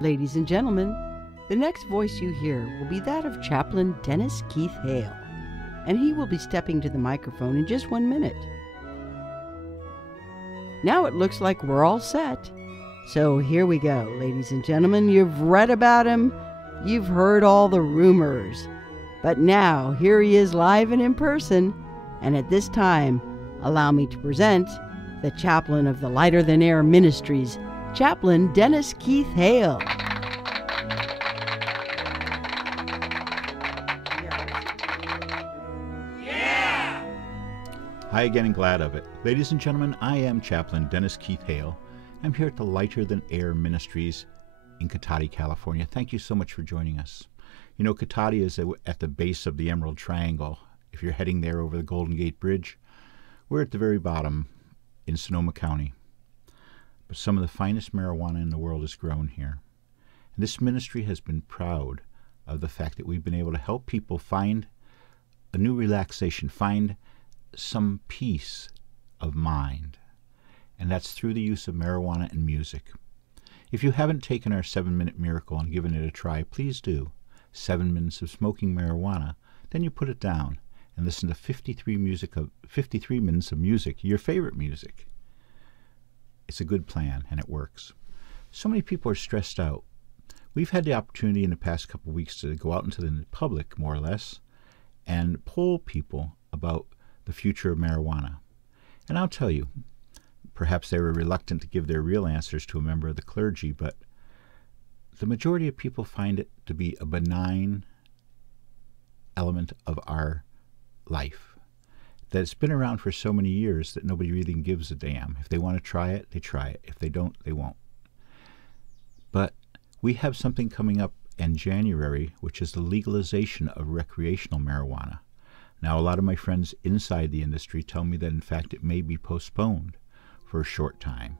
Ladies and gentlemen, the next voice you hear will be that of Chaplain Dennis Keith Hale, and he will be stepping to the microphone in just 1 minute. Now it looks like we're all set. So here we go, ladies and gentlemen. You've read about him, you've heard all the rumors, but now here he is live and in person, and at this time, allow me to present the chaplain of the Lighter Than Air Ministries, Chaplain Dennis Keith Hale. Hi again, and glad of it. Ladies and gentlemen, I am Chaplain Dennis Keith Hale. I'm here at the Lighter Than Air Ministries in Cotati, California. Thank you so much for joining us. You know, Cotati is at the base of the Emerald Triangle. If you're heading there over the Golden Gate Bridge, we're at the very bottom in Sonoma County. But some of the finest marijuana in the world is grown here. And this ministry has been proud of the fact that we've been able to help people find a new relaxation, find some peace of mind, and that's through the use of marijuana and music. If you haven't taken our 7-minute miracle and given it a try, please do. 7 minutes of smoking marijuana, then you put it down and listen to 53 minutes of music, your favorite music. It's a good plan, and it works. So many people are stressed out. We've had the opportunity in the past couple of weeks to go out into the public, more or less, and poll people about the future of marijuana. And I'll tell you, perhaps they were reluctant to give their real answers to a member of the clergy, but the majority of people find it to be a benign element of our life, that it's been around for so many years that nobody really gives a damn. If they want to try it, they try it. If they don't, they won't. But we have something coming up in January, which is the legalization of recreational marijuana. Now, a lot of my friends inside the industry tell me that, in fact, it may be postponed for a short time.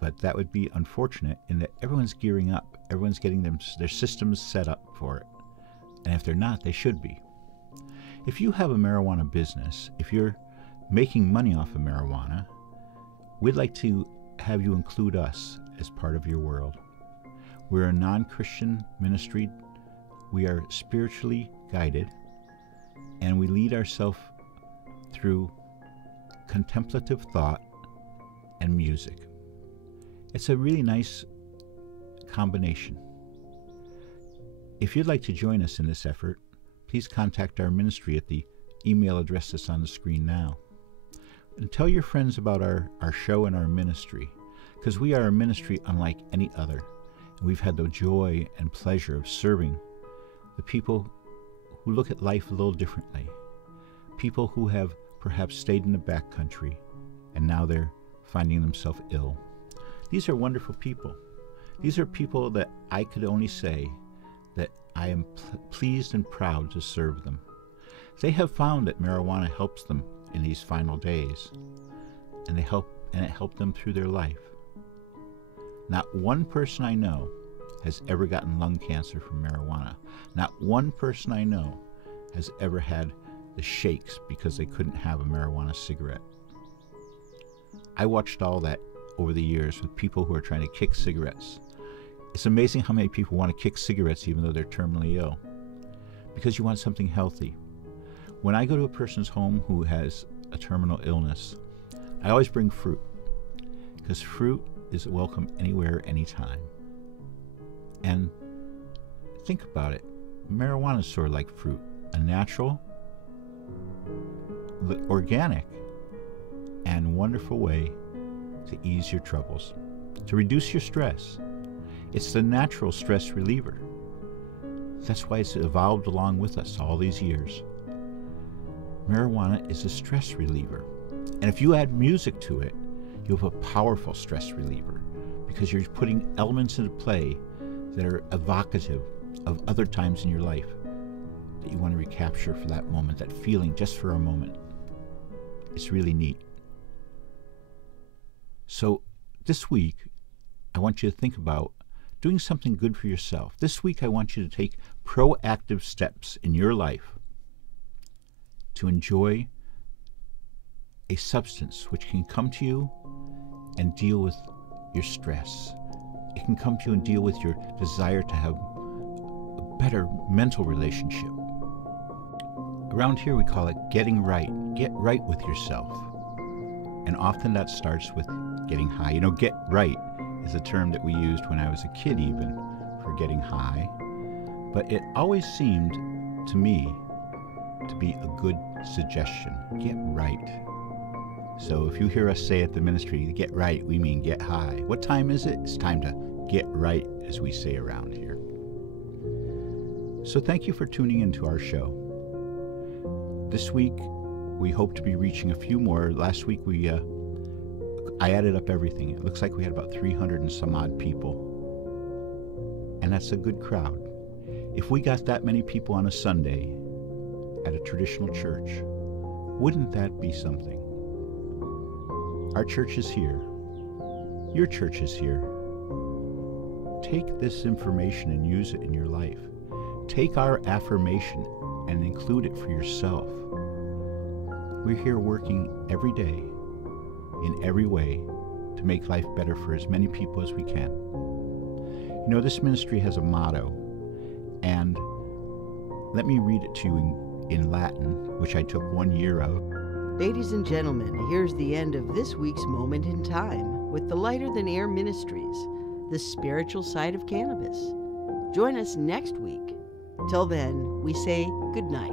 But that would be unfortunate in that everyone's gearing up. Everyone's getting their systems set up for it. And if they're not, they should be. If you have a marijuana business, if you're making money off of marijuana, we'd like to have you include us as part of your world. We're a non-Christian ministry. We are spiritually guided, and we lead ourselves through contemplative thought and music. It's a really nice combination. If you'd like to join us in this effort, please contact our ministry at the email address that's on the screen now. And tell your friends about our show and our ministry, because we are a ministry unlike any other. And we've had the joy and pleasure of serving the people who look at life a little differently. People who have perhaps stayed in the back country and now they're finding themselves ill. These are wonderful people. These are people that I could only say that I am pleased and proud to serve them. They have found that marijuana helps them in these final days, and it helped them through their life. Not one person I know has ever gotten lung cancer from marijuana. Not one person I know has ever had the shakes because they couldn't have a marijuana cigarette. I watched all that over the years with people who are trying to kick cigarettes. It's amazing how many people want to kick cigarettes even though they're terminally ill, because you want something healthy. When I go to a person's home who has a terminal illness, I always bring fruit, because fruit is welcome anywhere, anytime. And think about it. Marijuana is sort of like fruit, a natural, organic, and wonderful way to ease your troubles, to reduce your stress. It's the natural stress reliever. That's why it's evolved along with us all these years. Marijuana is a stress reliever. And if you add music to it, you have a powerful stress reliever, because you're putting elements into play that are evocative of other times in your life that you want to recapture for that moment, that feeling just for a moment. It's really neat. So this week, I want you to think about doing something good for yourself. This week, I want you to take proactive steps in your life to enjoy a substance which can come to you and deal with your stress, it can come to you and deal with your desire to have a better mental relationship. Around here we call it getting right. Get right with yourself. And often that starts with getting high. You know, get right is a term that we used when I was a kid even for getting high. But it always seemed to me to be a good suggestion. Get right. So if you hear us say at the ministry, get right, we mean get high. What time is it? It's time to get right, as we say around here. So thank you for tuning into our show. This week, we hope to be reaching a few more. Last week, I added up everything. It looks like we had about 300 and some odd people. And that's a good crowd. If we got that many people on a Sunday at a traditional church, wouldn't that be something? Our church is here. Your church is here. Take this information and use it in your life. Take our affirmation and include it for yourself. We're here working every day, in every way, to make life better for as many people as we can. You know, this ministry has a motto, and let me read it to you in Latin, which I took 1 year of. Ladies and gentlemen, here's the end of this week's Moment in Time with the Lighter Than Air Ministries, the spiritual side of cannabis. Join us next week. Till then, we say good night.